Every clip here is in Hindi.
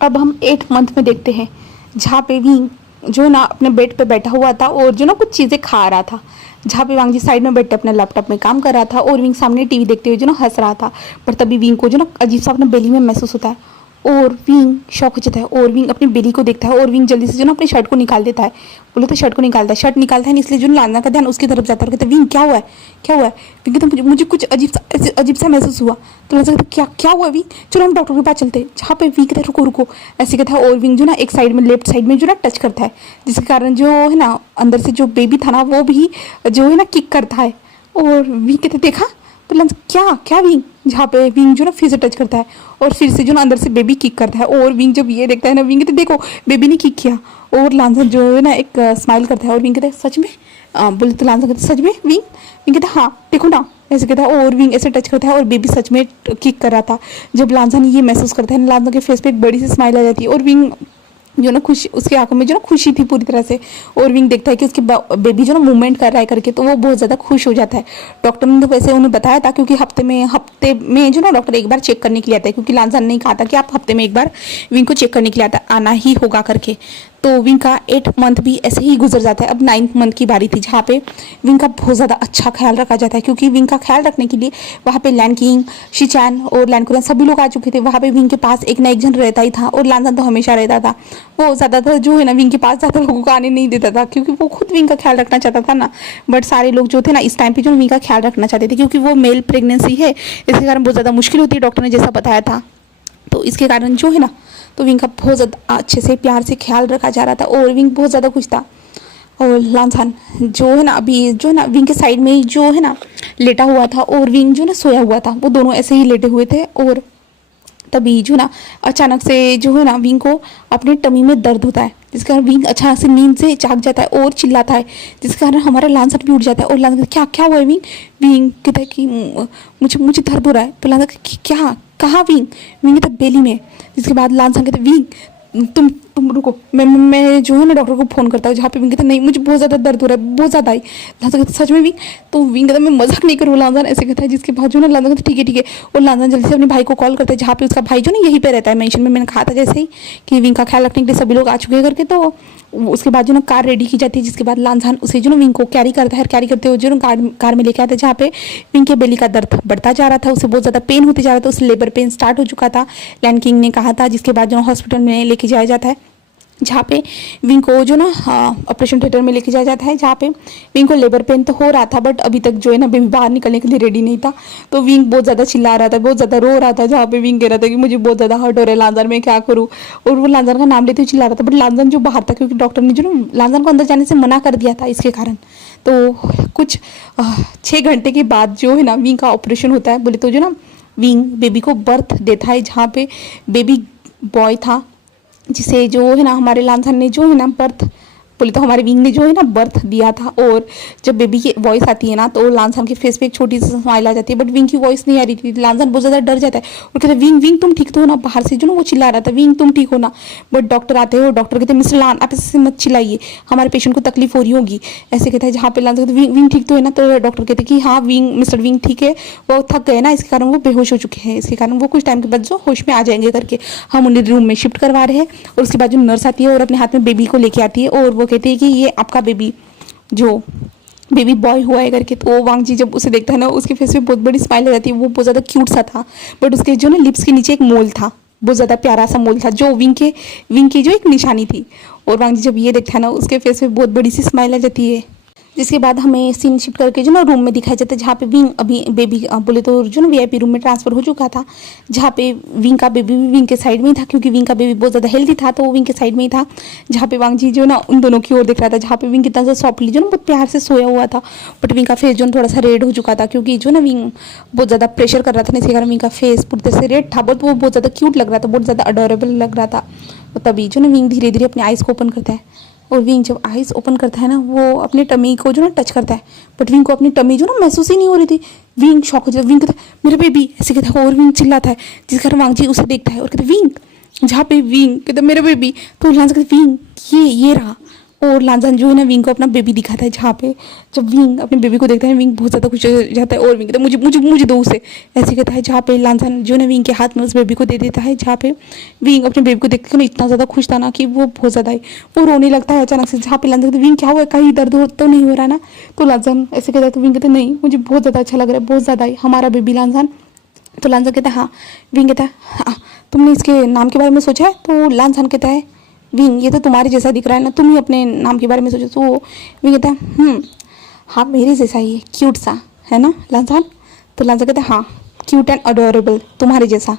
अब हम 8 मंथ में देखते हैं, जहाँ पे विंग जो है ना अपने बेड पे बैठा हुआ था और जो ना कुछ चीज़ें खा रहा था। जहाँ पे वांग जी साइड में बैठ के अपने लैपटॉप में काम कर रहा था और विंग सामने टीवी देखते हुए जो ना हंस रहा था। पर तभी विंग को जो ना अजीब सा अपने बेली में महसूस होता है और विंग शॉक हो जाता है और विंग अपनी बेली को देखता है और विंग जल्दी से जो ना अपनी शर्ट को निकाल देता है। बोले तो शर्ट को निकालता है, शर्ट निकालता है, इसलिए जो लाना का ध्यान उसकी तरफ जाता है और कहता है विंग क्या हुआ है, क्या हुआ है। विंग कहता है मुझे कुछ अजीब सा महसूस हुआ। तो लाना कहता है क्या क्या हुआ विंग, चलो हम डॉक्टर के पास चलते हैं। जहाँ पे विंग कहता है रुको रुको, ऐसे कहता है और विंग जो ना एक साइड में लेफ्ट साइड में जो ना टच करता है, जिसके कारण जो है ना अंदर से जो बेबी था ना वो भी जो है ना किक करता है। और विंग कहते देखा, तो लंच क्या क्या विंग, जहाँ पे विंग जो ना फिर से टच करता है और फिर से जो ना अंदर से बेबी किक करता है। और विंग जब ये देखता है ना, विंग कहते देखो बेबी ने किक किया। और लांसर जो है ना एक स्माइल करता है और विंग कहता है सच में, बोले तो लांसर कहता है सच में विंग। विंग कहता है हाँ देखो ना, ऐसे कहता है और विंग ऐसे टच करता है और बेबी सच में किक कर रहा था। जब लांसर ये महसूस करता है, लांसर के फेस पे एक बड़ी सी स्माइल आ जाती है और विंग जो ना खुशी, उसकी आंखों में जो ना खुशी थी पूरी तरह से। और विंग देखता है कि उसकी बेबी जो ना मूवमेंट कर रहा है करके, तो वो बहुत ज़्यादा खुश हो जाता है। डॉक्टर ने तो वैसे उन्हें बताया था, क्योंकि हफ्ते में जो ना डॉक्टर एक बार चेक करने के लिए आता है, क्योंकि लांसर ने कहा था कि आप हफ्ते में एक बार विंग को चेक करने के लिए आना ही होगा करके। तो विंग का 8 मंथ भी ऐसे ही गुजर जाता है। अब 9th मंथ की बारी थी, जहाँ पे विंग का बहुत ज़्यादा अच्छा ख्याल रखा जाता है, क्योंकि विंग का ख्याल रखने के लिए वहाँ पे लैन किंग, शिचैन और लैनकुरन सभी लोग आ चुके थे। वहाँ पे विंग के पास एक ना एक जन रहता ही था और लांसन तो हमेशा रहता था। वो ज़्यादातर जो है ना विंग के पास ज़्यादा लोगों को आने नहीं देता था, क्योंकि वो खुद विंग का ख्याल रखना चाहता था ना। बट सारे लोग जो थे ना इस टाइम पे जो विंग का ख्याल रखना चाहते थे, क्योंकि वो मेल प्रेगनेंसी है, इसके कारण बहुत ज़्यादा मुश्किल होती है, डॉक्टर ने जैसा बताया था। तो इसके कारण जो है ना, तो विंग का बहुत ज़्यादा अच्छे से प्यार से ख्याल रखा जा रहा था और विंग बहुत ज़्यादा खुश था। और लांसान जो है ना अभी जो है ना विंग के साइड में ही जो है ना लेटा हुआ था और विंग जो ना सोया हुआ था, वो दोनों ऐसे ही लेटे हुए थे। और तभी जो ना अचानक से जो है ना विंग को अपने टमी में दर्द होता है, जिसके कारण विंग अचानक से नींद से जाग जाता है और चिल्लाता है, जिसके कारण हमारा लांसर भी उठ जाता है। और लांसर क्या क्या हुआ है विंग, विंग कहता है कि मुझे मुझे दर्द हो रहा है। तो लांसर क्या कहाँ विंग, विंग कहता है बेली में। जिसके बाद लांसर कहते विंग तुम रुको, मैं जो है ना डॉक्टर को फ़ोन करता हूँ। जहाँ पे विंग कहता नहीं मुझे बहुत ज़्यादा दर्द हो रहा है, बहुत ज़्यादा ही। लांसर कहता सच में विंग, तो विंग कहता मैं मजाक नहीं करूँ लांसर, ऐसे कहता है। जिसके बाद जो ना लांसर कहता ठीक है ठीक है। और लांसर जल्दी से अपने भाई को कॉल करता है, जहाँ पे उसका भाई जो ना यहीं पे रहता है मेंशन में, मैंने कहा था जैसे ही कि विंग का ख्याल रखने के लिए सभी लोग आ चुके हैं करके। तो उसके बाद जो ना कार रेडी की जाती है, जिसके बाद लांसान उसे जो ना विंग को कैरी करता है। कैरी करते हुए जो ना कार में लेके आता है, जहाँ पे विंग के बेली का दर्द बढ़ता जा रहा था, उसे बहुत ज़्यादा पेन होते जा रहा था, उसे लेबर पेन स्टार्ट हो चुका था, लैन किंग ने कहा था। जिसके बाद जो हॉस्पिटल में लेके जाया जाता है, जहाँ पे विंग को जो ना ऑपरेशन थिएटर में लेके जाया जाता है, जहाँ पे विंग को लेबर पेन तो हो रहा था, बट अभी तक जो है ना बेबी बाहर निकलने के लिए रेडी नहीं था। तो विंग बहुत ज़्यादा चिल्ला रहा था, बहुत ज़्यादा रो रहा था, जहाँ पे विंग कह रहा था कि मुझे बहुत ज़्यादा हर्ट हो रहा है लांसर, मैं क्या करूँ। और वो लांसर का नाम लेते हुए चिल्ला रहा था, बट लांसर जो बाहर था, क्योंकि डॉक्टर ने जो ना लांसर को अंदर जाने से मना कर दिया था इसके कारण। तो कुछ 6 घंटे के बाद जो है ना विंग का ऑपरेशन होता है। बोले तो जो ना विंग बेबी को बर्थ देता है, जहाँ पे बेबी बॉय था, जिसे जो है ना हमारे लांसर ने जो है ना बर्थ, बोले तो हमारे विंग ने जो है ना बर्थ दिया था। और जब बेबी की वॉइस आती है ना, तो लांसर के फेस पे एक छोटी सी स्माइल आ जाती है, बट विंग की वॉइस नहीं आ रही थी। लांसर बहुत ज़्यादा डर जाता है और कहता है विंग विंग तुम ठीक तो हो ना। बाहर से जो ना वो चिल्ला रहा था विंग तुम ठीक हो ना। बट डॉक्टर आते हैं और डॉक्टर कहते हैं मिस्टर लान आप ऐसे मत चिल्लाइए, हमारे पेशेंट को तकलीफ हो रही होगी, ऐसे कहता है। जहाँ पे लांसर कहते विंग ठीक तो है ना, तो डॉक्टर कहते कि हाँ विंग मिस्टर विंग ठीक है, वो थक गए ना, इसके कारण वो बेहोश हो चुके हैं, इसके कारण वो कुछ टाइम के बाद जो होश में आ जाएंगे करके हम उन्हें रूम में शिफ्ट करवा रहे हैं। और उसके बाद जो नर्स आती है और अपने हाथ में बेबी को लेके आती है और वो कहती है कि ये आपका बेबी जो बेबी बॉय हुआ है करके। तो वांग जी जब उसे देखता है ना, उसके फेस पे बहुत बड़ी स्माइल आ जाती है। वो बहुत ज़्यादा क्यूट सा था, बट उसके जो ना लिप्स के नीचे एक मोल था, बहुत ज़्यादा प्यारा सा मोल था, जो विंग की जो एक निशानी थी। और वांग जी जब ये देखता है ना, उसके फेस पे बहुत बड़ी सी स्माइल आ जाती है। जिसके बाद हमें सीन शिफ्ट करके जो ना रूम में दिखाया जाता है, जहाँ पे विंग अभी बेबी बोले तो जो ना वीआईपी रूम में ट्रांसफर हो चुका था, जहाँ पे विंग का बेबी भी विंग के साइड में ही था, क्योंकि विंग का बेबी बहुत ज़्यादा हेल्दी था, तो वो विंग के साइड में ही था। जहाँ पे वांग जी जो ना उन दोनों की ओर देख रहा था, जहाँ पे विंग कितना सा सॉफ्टली जो ना बहुत प्यार से सोया हुआ था, बट विंग का फेस जो थोड़ा सा रेड हो चुका था, क्योंकि जो ना विंग बहुत ज़्यादा प्रेशर कर रहा था, इसके कारण विंग का फेस पूरी तरह से रेड था, बट वो बहुत ज़्यादा क्यूट लग रहा था, बहुत ज़्यादा अडोरेबल लग रहा था। तभी जो ना विंग धीरे धीरे अपने आइज़ को ओपन करता है, और विंग जब आइज़ ओपन करता है ना, वो अपने टमी को जो ना टच करता है, बट विंग को अपनी टमी जो ना महसूस ही नहीं हो रही थी। विंग शॉक हो जाता है, विंग कहता है मेरा बेबी, ऐसे कहता है, और विंग चिल्लाता है, जिस कारण वांग जी उसे देखता है और कहता है विंग, जहाँ पे विंग कहता है मेरा बेबी, तो लांसर कहता है विंग ये रहा। और लांजान जो है ना विंग को अपना बेबी दिखाता है, जहाँ पे जब विंग अपने बेबी को देखता है विंग बहुत ज़्यादा खुश हो जाता है और विंग कहता है मुझे मुझे मुझे दो उसे, ऐसे कहता है। जहाँ पे लांजान जो है ना विंग के हाथ में उस बेबी को दे देता है, जहाँ पे विंग अपने बेबी को देखते ना इतना ज़्यादा खुश था ना कि वो बहुत ज़्यादा ही वो रोने लगता है अचानक से। जहाँ पे लांजान कहता है विंग क्या हुआ, कहीं दर्द हो तो नहीं हो रहा ना, तो लांजान ऐसे कहता है तो विंग कहता है नहीं मुझे बहुत ज़्यादा अच्छा लग रहा है, बहुत ज़्यादा ही हमारा बेबी लांजान। तो लांजान कहता है हाँ। विंग कहता है हाँ तुमने इसके नाम के बारे में सोचा है? तो लांजान कहता है विंग ये तो तुम्हारे जैसा दिख रहा है ना, तुम ही अपने नाम के बारे में सोचो। तो विंग कहता है हाँ मेरे जैसा ही है, क्यूट सा है ना लांजान। तो लांजान कहता है हाँ क्यूट एंड अडोरेबल तुम्हारे जैसा।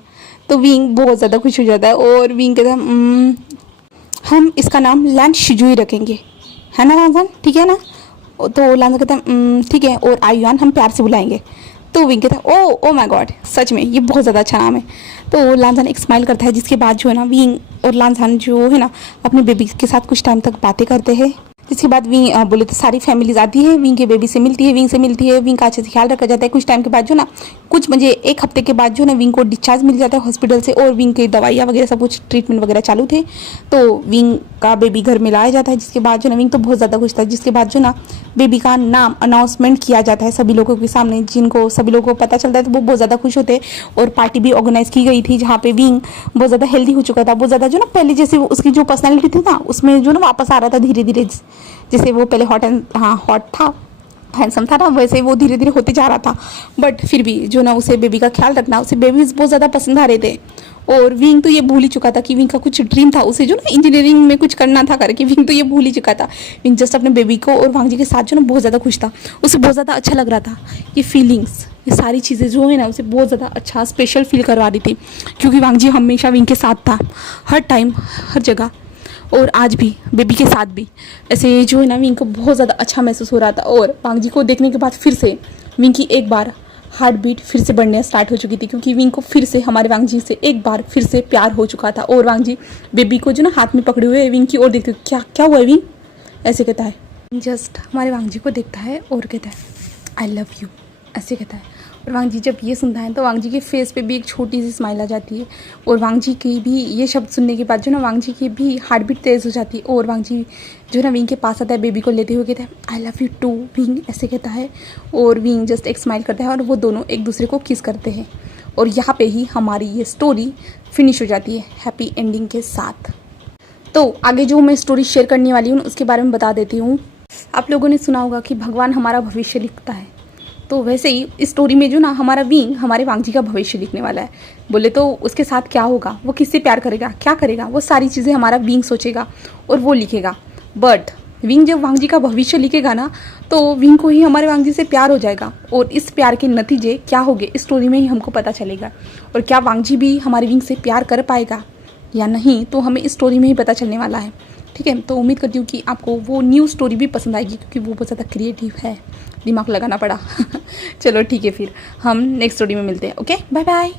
तो विंग बहुत ज़्यादा खुश हो जाता है और विंग कहता है हम इसका नाम लैंड शिजुई रखेंगे, है ना लांजान, ठीक है ना। तो लांजान कहता है ठीक है, और आयुआन हम प्यार से बुलाएंगे। तो विंग कहता है ओ माय गॉड सच में ये बहुत ज़्यादा अच्छा नाम है। तो लांजान एक स्माइल करता है, जिसके बाद जो है ना विंग और लांजान जो है ना अपने बेबी के साथ कुछ टाइम तक बातें करते हैं। जिसके बाद विंग बोले तो सारी फैमिलीज आती है, विंग के बेबी से मिलती है, विंग से मिलती है, विंग का अच्छे से ख्याल रखा जाता है। कुछ टाइम के बाद जो ना कुछ मुझे एक हफ्ते के बाद जो ना विंग को डिस्चार्ज मिल जाता है हॉस्पिटल से, और विंग की दवाइयाँ वगैरह सब कुछ ट्रीटमेंट वगैरह चालू थे। तो विंग का बेबी घर में लाया जाता है, जिसके बाद जो ना विंग तो बहुत ज़्यादा खुश था। जिसके बाद जो ना बेबी का नाम अनाउंसमेंट किया जाता है सभी लोगों के सामने, जिनको सभी लोगों को पता चलता है तो वो बहुत ज़्यादा खुश होते हैं। और पार्टी भी ऑर्गेनाइज की गई थी, जहाँ पे विंग बहुत ज़्यादा हेल्दी हो चुका था, बहुत ज़्यादा जो ना पहले जैसे उसकी जो पर्सनैलिटी थी ना उसमें जो ना वापस आ रहा था धीरे धीरे। जैसे वो पहले हॉट था हैंडसम था ना, वैसे वो धीरे धीरे होते जा रहा था। बट फिर भी जो ना उसे बेबी का ख्याल रखना, उसे बेबीज बहुत ज़्यादा पसंद आ रहे थे। और विंग तो ये भूल ही चुका था कि विंग का कुछ ड्रीम था, उसे जो ना इंजीनियरिंग में कुछ करना था करके विंग तो ये भूल ही चुका था। विंग जस्ट अपने बेबी को और वांग जी के साथ जो ना बहुत ज़्यादा खुश था, उसे बहुत ज़्यादा अच्छा लग रहा था। ये फीलिंग्स ये सारी चीज़ें जो है ना उसे बहुत ज़्यादा अच्छा स्पेशल फील करवा रही थी, क्योंकि वांग जी हमेशा विंग के साथ था, हर टाइम हर जगह। और आज भी बेबी के साथ भी ऐसे जो है ना विंग को बहुत ज़्यादा अच्छा महसूस हो रहा था। और वांग जी को देखने के बाद फिर से विंग की एक बार हार्ट बीट फिर से बढ़ने स्टार्ट हो चुकी थी, क्योंकि विंग को फिर से हमारे वांग जी से एक बार फिर से प्यार हो चुका था। और वांग जी बेबी को जो ना हाथ में पकड़े हुए विंग की ओर देखते क्या क्या हुआ है विंग, ऐसे कहता है। जस्ट हमारे वांग जी को देखता है और कहता है आई लव यू, ऐसे कहता है। और वांग जी जब ये सुनता है तो वांग जी के फेस पे भी एक छोटी सी स्माइल आ जाती है। और वांग जी की भी ये शब्द सुनने के बाद जो ना वांग जी की भी हार्ट बीट तेज़ हो जाती है। और वांग जी जो है ना विंग के पास आता है, बेबी को लेते हुए कहता है I love you too wing, ऐसे कहता है। और विंग जस्ट एक स्माइल करता है और वो दोनों एक दूसरे को किस करते हैं। और यहाँ पे ही हमारी ये स्टोरी फिनिश हो जाती है हैप्पी एंडिंग के साथ। तो आगे जो मैं स्टोरी शेयर करने वाली हूँ उसके बारे में बता देती हूँ। आप लोगों ने सुना होगा कि भगवान हमारा भविष्य लिखता है, तो वैसे ही इस स्टोरी में जो ना हमारा विंग हमारे वांग जी का भविष्य लिखने वाला है। बोले तो उसके साथ क्या होगा, वो किससे प्यार करेगा, क्या करेगा, वो सारी चीज़ें हमारा विंग सोचेगा और वो लिखेगा। बट विंग जब वांग जी का भविष्य लिखेगा ना तो विंग को ही हमारे वांग जी से प्यार हो जाएगा। और इस प्यार के नतीजे क्या होंगे इस स्टोरी में ही हमको पता चलेगा। और क्या वांग जी भी हमारे विंग से प्यार कर पाएगा या नहीं, तो हमें इस स्टोरी में ही पता चलने वाला है। ठीक है, तो उम्मीद करती हूँ कि आपको वो न्यू स्टोरी भी पसंद आएगी, क्योंकि वो बहुत ज़्यादा क्रिएटिव है, दिमाग लगाना पड़ा। चलो ठीक है, फिर हम नेक्स्ट स्टोरी में मिलते हैं। Okay bye bye.